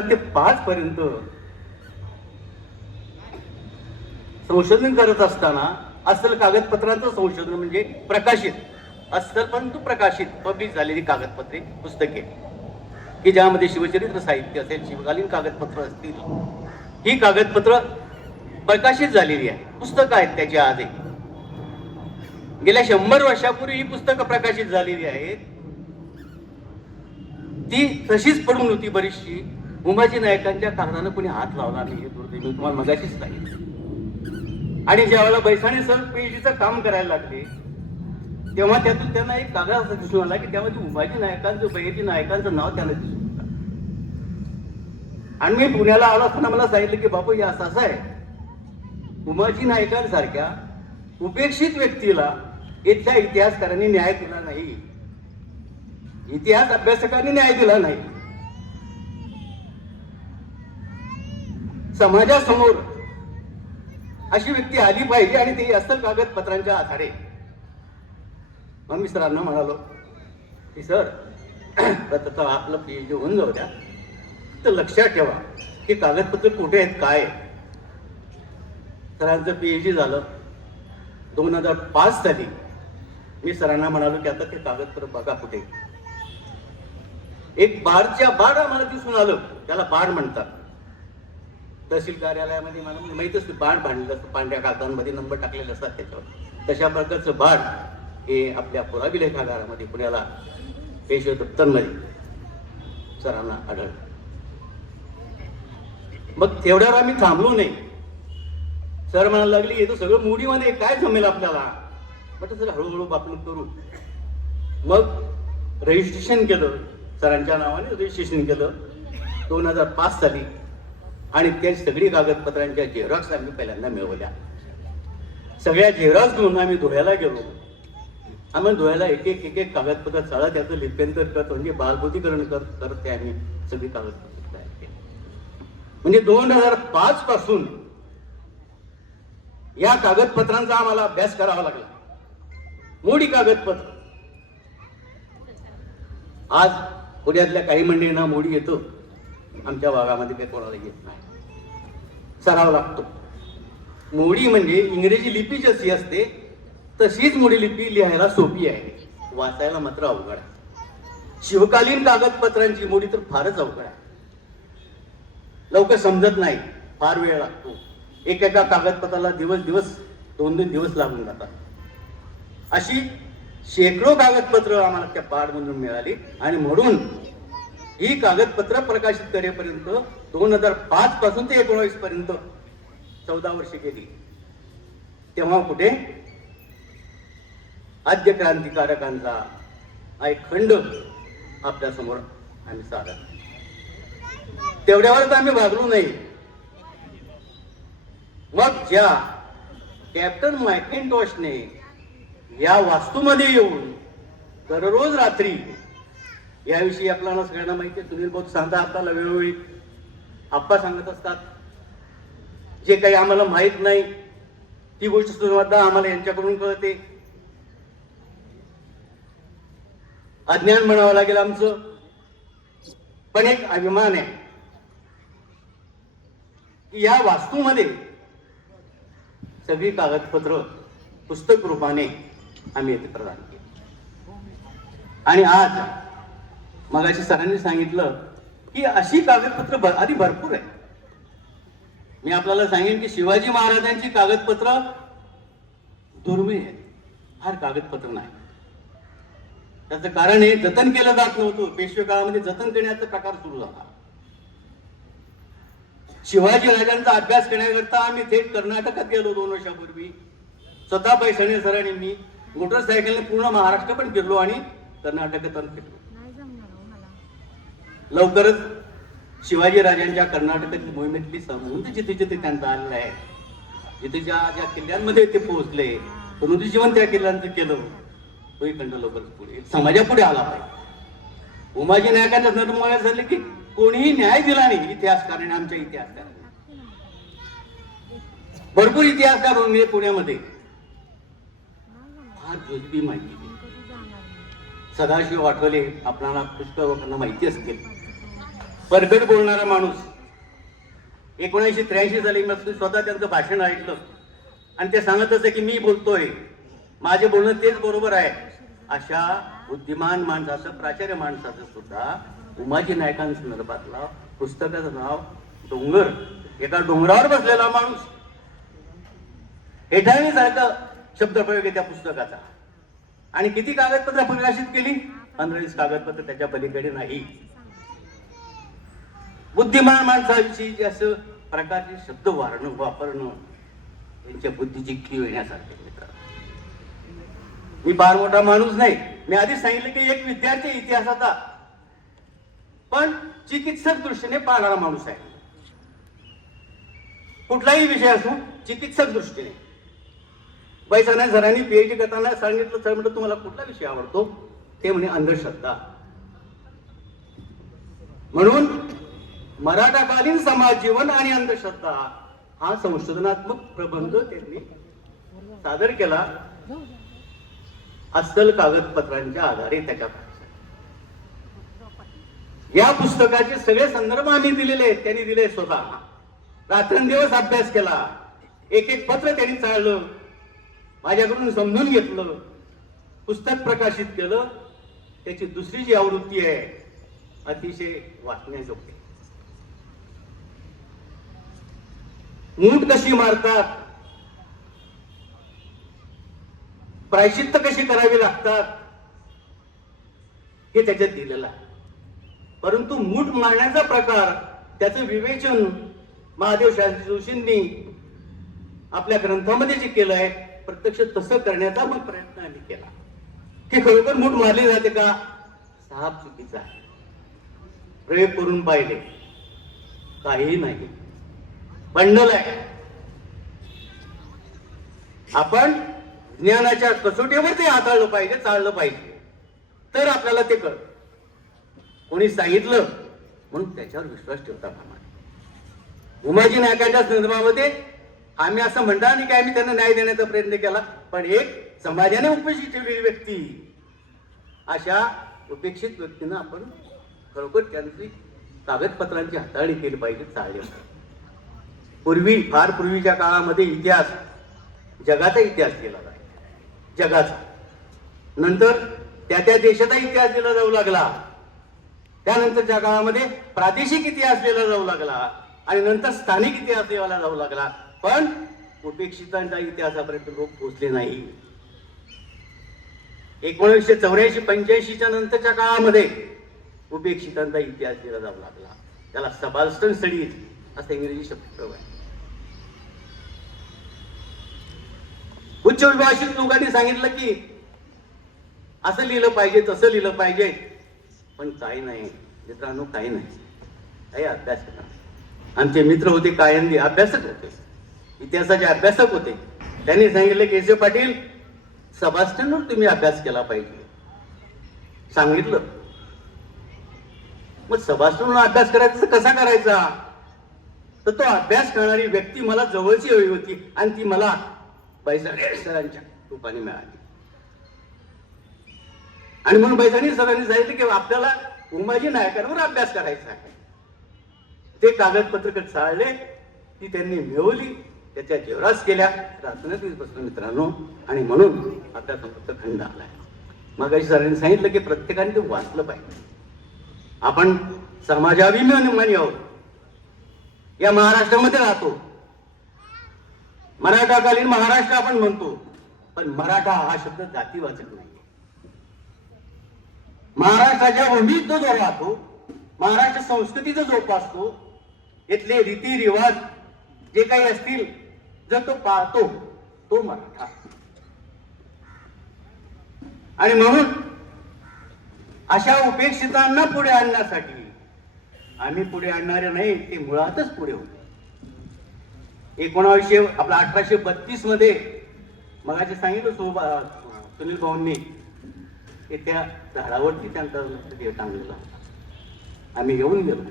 ते 5 पर्यंत संशोधन करत असताना अस्सल कागदपत्रांचं संशोधन म्हणजे प्रकाशित अस्सल परंतु प्रकाशित पब्लिश झालेली कागदपत्रे पुस्तके की ज्यामध्ये शिवचरित्र साहित्य असेल, शिवकालीन कागदपत्र असतील, ही कागदपत्र प्रकाशित झालेली आहे, पुस्तकं आहेत त्याची आजही. गेल्या 100 वर्षापूर्वी ही पुस्तकं प्रकाशित झालेली आहेत. ती तशीच पडून होती बरीचशी. उमाजी नायकांच्या कागदानं कोणी हात लावला नाही, हे दुर्दैव तुम्हाला मगाशीच सांगितलं. आणि ज्यावेळेला बैसाणे सर पीएचडीचं काम करायला लागले तेव्हा त्यातून त्यांना एक कागद असा दिसून आला की त्यामध्ये उमाजी नायकांचं, बहिर्जी नायकांचं नाव त्यांना दिसून आलं. आणि मी पुण्याला आलो असताना मला सांगितलं की बापू हे असं आहे, उमाजी नायकांसारख्या उपेक्षित व्यक्तीला इथल्या इतिहासकारांनी न्याय दिला नाही, इतिहास अभ्यासकांनी न्याय दिला नाही. समाजासमोर अशी व्यक्ती आली पाहिजे आणि ते अस्सल कागदपत्रांच्या आधारे. मग मी सरांना म्हणालो की सर आता आपलं पीएचडी होऊन जाऊ द्या, तर लक्षात ठेवा की कागदपत्र कुठे आहेत, काय. सरांचं पीएचडी झालं 2005 साली. मी सरांना म्हणालो की आता ते कागदपत्र बघा कुठे. एक बाडच्या बाड आम्हाला दिसून आलं, त्याला बाड म्हणतात. तहसील कार्यालयामध्ये मला माहित असते बाड बांधलेलं असतं, पांढऱ्या कागदांमध्ये नंबर टाकलेले असतात त्याच्यावर. तशा प्रकारचं बाड हे आपल्या पुरावी लेखागारामध्ये पुण्याला पेशवे दप्तरमध्ये सरांना आढळलं. मग तेवढ्यावर आम्ही थांबलो नाही. सर म्हणायला लागली हे तर सगळं मोडीमध्ये काय जमेल आपल्याला. म्हटलं सर हळूहळू आपण करू. मग रजिस्ट्रेशन केलं, सरांच्या नावाने रजिस्ट्रेशन केलं 2005 साली. आणि त्या सगळी कागदपत्रांच्या झेरॉक्स आम्ही पहिल्यांदा मिळवल्या. सगळ्या झेरॉक्स घेऊन आम्ही धुळ्याला गेलो. आम्ही धुळ्याला एक एक कागदपत्र चाळा त्याचं लिप्यंतर करत म्हणजे बालबोधीकरण करत ते आम्ही सगळी कागदपत्र तयार केली. म्हणजे 2005 पासून या कागदपत्रांचा आम्हाला अभ्यास करावा लागला. मोडी कागदपत्र. आज पुण्यातल्या काही मंडळींना मोडी येतो, आमच्या भागामध्ये काही कोणाला येत नाही, सराव लागतो. मोडी म्हणजे इंग्रजी लिपी जशी असते तशीच मोडी लिपी लिहायला सोपी आहे, वाचायला मात्र अवघड आहे. शिवकालीन कागदपत्रांची मोडी तर फारच अवघड आहे, लवकर समजत नाही, फार वेळ लागतो. एकेका कागदपत्राला दिवस 2-2 दिवस लागून जातात. अशी शेकडो कागदपत्र आम्हाला त्या बाडमधून मिळाली. आणि म्हणून ही कागदपत्र प्रकाशित करेपर्यंत 2005 पासून ते 19 पर्यंत 14 वर्षे गेली. तेव्हा कुठे आद्य क्रांतिकारकांचा हा एक खंड आपल्या समोर आम्ही सादर. तेवढ्यावरच आम्ही भागलो नाही. मग ज्या कॅप्टन मॅकिंटॉशने या वास्तूमध्ये येऊन दररोज रात्री, याविषयी आपल्याला सगळ्यांना माहिती आहे, सुनील भाऊ सांगता आपल्याला वेळोवेळी आप्पा सांगत असतात, जे काही आम्हाला माहित नाही ती गोष्ट सुद्धा आम्हाला यांच्याकडून कळते. अज्ञान म्हणावं लागेल आमचं, पण एक अभिमान आहे की या वास्तूमध्ये सगळी कागदपत्र पुस्तक रूपाने आम्ही येथे प्रदान केली. आणि आज मगाशी सरांनी सांगितलं की अशी कागदपत्र आधी भरपूर आहे. मी आपल्याला सांगेन की शिवाजी महाराजांची कागदपत्र दुर्मिळ आहे, फार कागदपत्र नाही. त्याचं कारण हे जतन केलं जात नव्हतं. पेशवे काळामध्ये जतन करण्याचा प्रकार सुरू झाला. शिवाजी राजांचा अभ्यास करण्याकरता आम्ही थेट कर्नाटकात गेलो 2 वर्षापूर्वी. स्वतः पैसाणे सरांनी मी मोटरसायकलने पूर्ण महाराष्ट्र पण फिरलो आणि कर्नाटकात पण फिरलो. लवकरच शिवाजी राजांच्या कर्नाटकातील मोहिमेतली समुद्र जिथे जिथे त्यांचा आलेला आहे, जिथे ज्या ज्या किल्ल्यांमध्ये ते पोहोचले, पुनरुज्जीवन त्या किल्ल्यांचं केलं, तोही खंड लवकरच पुढे समाजापुढे आला पाहिजे. उमाजी नायकांच्या जन्माला झाले की कोणीही न्याय दिला नाही इतिहासकाराने. आमच्या इतिहासकारांनी भरपूर इतिहासकार होऊन पुण्यामध्ये फार जुजबी माहिती दिली. सदाशिव आठवले आपल्याला पुष्कळ लोकांना माहिती असतील. परगट बोलणारा माणूस. 1983 साली मी स्वतः त्यांचं भाषण ऐकलं आणि ते सांगत असे की मी बोलतोय, माझे बोलणं तेच बरोबर आहे. अशा बुद्धिमान माणसाचं, प्राचार्य माणसाचं सुद्धा उमाजी नायकांसंदर्भातला पुस्तकाचं नाव डोंगर. एका डोंगरावर बसलेला माणूस, हेठाळणी सारखा शब्दप्रयोग आहे त्या पुस्तकाचा. आणि किती कागदपत्र प्रकाशित केली? 15-20 कागदपत्र, त्याच्या पलीकडे नाही. बुद्धिमान माणसाविषयी असं प्रकारचे शब्द वापरणं त्यांच्या बुद्धीची कीव येण्यासारखे. मी फार मोठा माणूस नाही. मी आधीच सांगितलं की एक विद्यार्थी इतिहासाचा, पण चिकित्सक दृष्टीने पाहणारा माणूस आहे. कुठलाही विषय असो, चिकित्सक दृष्टीने. बैसाना सरांनी PhD करताना सांगितलं, सर म्हटलं तुम्हाला कुठला विषय आवडतो? ते म्हणे अंधश्रद्धा. म्हणून मराठाकालीन समाज जीवन आणि अंधश्रद्धा हा संशोधनात्मक प्रबंध त्यांनी सादर केला, अस्सल कागदपत्रांच्या आधारे. त्याच्या या पुस्तकाचे सगळे संदर्भ आम्ही दिलेले आहेत, त्यांनी दिले स्वतः. रात्रंदिवस अभ्यास केला, एक एक पत्र त्यांनी चाळलं, माझ्याकडून समजून घेतलं, पुस्तक प्रकाशित केलं. त्याची दुसरी जी आवृत्ती आहे अतिशय वाचण्यायोग्य. मूठ कशी मारतात, प्रायश्चित्त कशी करावी लागतात, हे त्याच्यात दिलेलं आहे. परंतु मूठ मारण्याचा प्रकार, त्याचं विवेचन महादेव शास्त्री जोशींनी आपल्या ग्रंथामध्ये जे केलं आहे, प्रत्यक्ष तसं करण्याचा मग प्रयत्न आम्ही केला. की खरोखर मूठ मारली जाते का? साप चुकीचा आहे. प्रयोग करून पाहिले, काही नाही, बंडल आहे. आपण ज्ञानाच्या कसोटीवर ते हाताळलं पाहिजे, चाललं पाहिजे, तर आपल्याला ते कळतं. कोणी सांगितलं म्हणून त्याच्यावर विश्वास ठेवता कामा नये. उमाजी नायकांच्या संदर्भामध्ये आम्ही असं म्हणता नाही की आम्ही त्यांना न्याय देण्याचा प्रयत्न केला, पण एक समाजाने उपेक्षित ठेवलेली व्यक्ती, अशा उपेक्षित व्यक्तीनं आपण खरोखर त्यांची कागदपत्रांची हाताळणी केली पाहिजे, चालली पाहिजे. पूर्वी, फार पूर्वीच्या काळामध्ये इतिहास, जगाचा इतिहास दिला जायचा, जगाचा. नंतर त्या देशाचा इतिहास दिला जाऊ लागला. त्यानंतरच्या काळामध्ये प्रादेशिक इतिहास दिला जाऊ लागला आणि नंतर स्थानिक इतिहास दिला जाऊ लागला. पण उपेक्षितांच्या इतिहासापर्यंत लोक पोहोचले नाही. 1984-85च्या नंतरच्या काळामध्ये उपेक्षितांचा इतिहास दिला जाऊ लागला. त्याला सबाल्स्टन स्टडीज असा इंग्रजी शब्द आहे. उच्च विभाषित लोकांनी सांगितलं की असं लिहिलं पाहिजे, तसं लिहिलं पाहिजे, पण काही नाही मित्रांनो, काही नाही. काही अभ्यास करा. आमचे मित्र होते कायंदे, अभ्यासक होते, इतिहासाचे अभ्यासक होते. त्यांनी सांगितलं केशव पाटील, सबास्टनवर तुम्ही अभ्यास केला पाहिजे. सांगितलं. मग सबास्टनवर अभ्यास करायचा कसा करायचा? तर तो अभ्यास करणारी व्यक्ती मला जवळची हवी होती आणि ती मला बैसाणे सरांच्या रूपाने मिळाली. आणि म्हणून बैसाणे सरांनी सांगितलं की आपल्याला उमाजी नायकांवर अभ्यास करायचा आहे. ते कागदपत्र चाळले, ती त्यांनी मिळवली, त्याच्या जेवरास केल्या, बसलो मित्रांनो. आणि म्हणून आपल्या संपर्क खंड आलाय. मग सरांनी सांगितलं की प्रत्येकाने ते वाचलं पाहिजे. आपण समाजाभिमानी आहोत, या महाराष्ट्रामध्ये राहतो. मराठाकालीन महाराष्ट्र आपण म्हणतो, पण मराठा हा शब्द जातीवाचक नाही. महाराष्ट्राच्या भूमीत जो राहतो, महाराष्ट्र संस्कृतीचा जोपासतो, इथले रीतिरिवाज जे काही असतील जर तो पाळतो, तो मराठा. आणि म्हणून अशा उपेक्षितांना पुढे आणण्यासाठी आम्ही पुढे आणणारे नाही, ते मुळातच पुढे होते. 1832 मध्ये मगाशी सांगितलं सुनील भाऊंनी, त्या झाडावरती त्यांचा देव टांगलेला. आम्ही येऊन गेलो,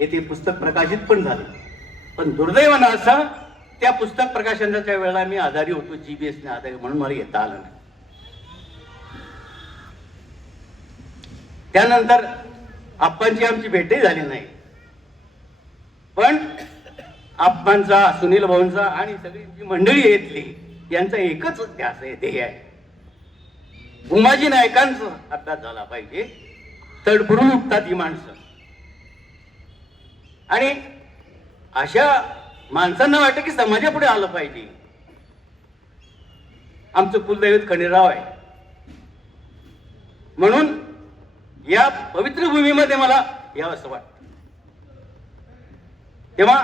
येथे पुस्तक प्रकाशित पण झाले. पण दुर्दैवानं असं त्या पुस्तक प्रकाशनाच्या वेळेला मी आजारी होतो, GBS ने आजारी, म्हणून मला येता आलं नाही. त्यानंतर आप्पांची आमची भेटही झाली नाही, पण आप्पांचा, सुनील भाऊंचा आणि सगळी जी मंडळी येतली यांचा एकच ध्यास आहे, ध्येय आहे, उमाजी नायकांचा अभ्यास झाला पाहिजे. तडफडून उठतात ही माणसं आणि अशा माणसांना वाटतं की समाजापुढे आलं पाहिजे. आमचं कुलदैवत खंडेराव आहे, म्हणून या पवित्र भूमीमध्ये मला यावं असं वाटतं. तेव्हा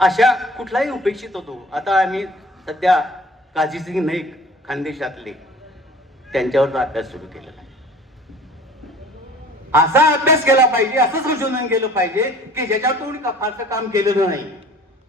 अशा कुठलाही उपेक्षित होतो. आता आम्ही सध्या काझीसिंग नाईक खानदेशातले त्यांच्यावरचा अभ्यास सुरू केलेला आहे. असा अभ्यास केला पाहिजे, असं संशोधन केलं पाहिजे की ज्याच्यातून फारसं काम केलेलं नाही.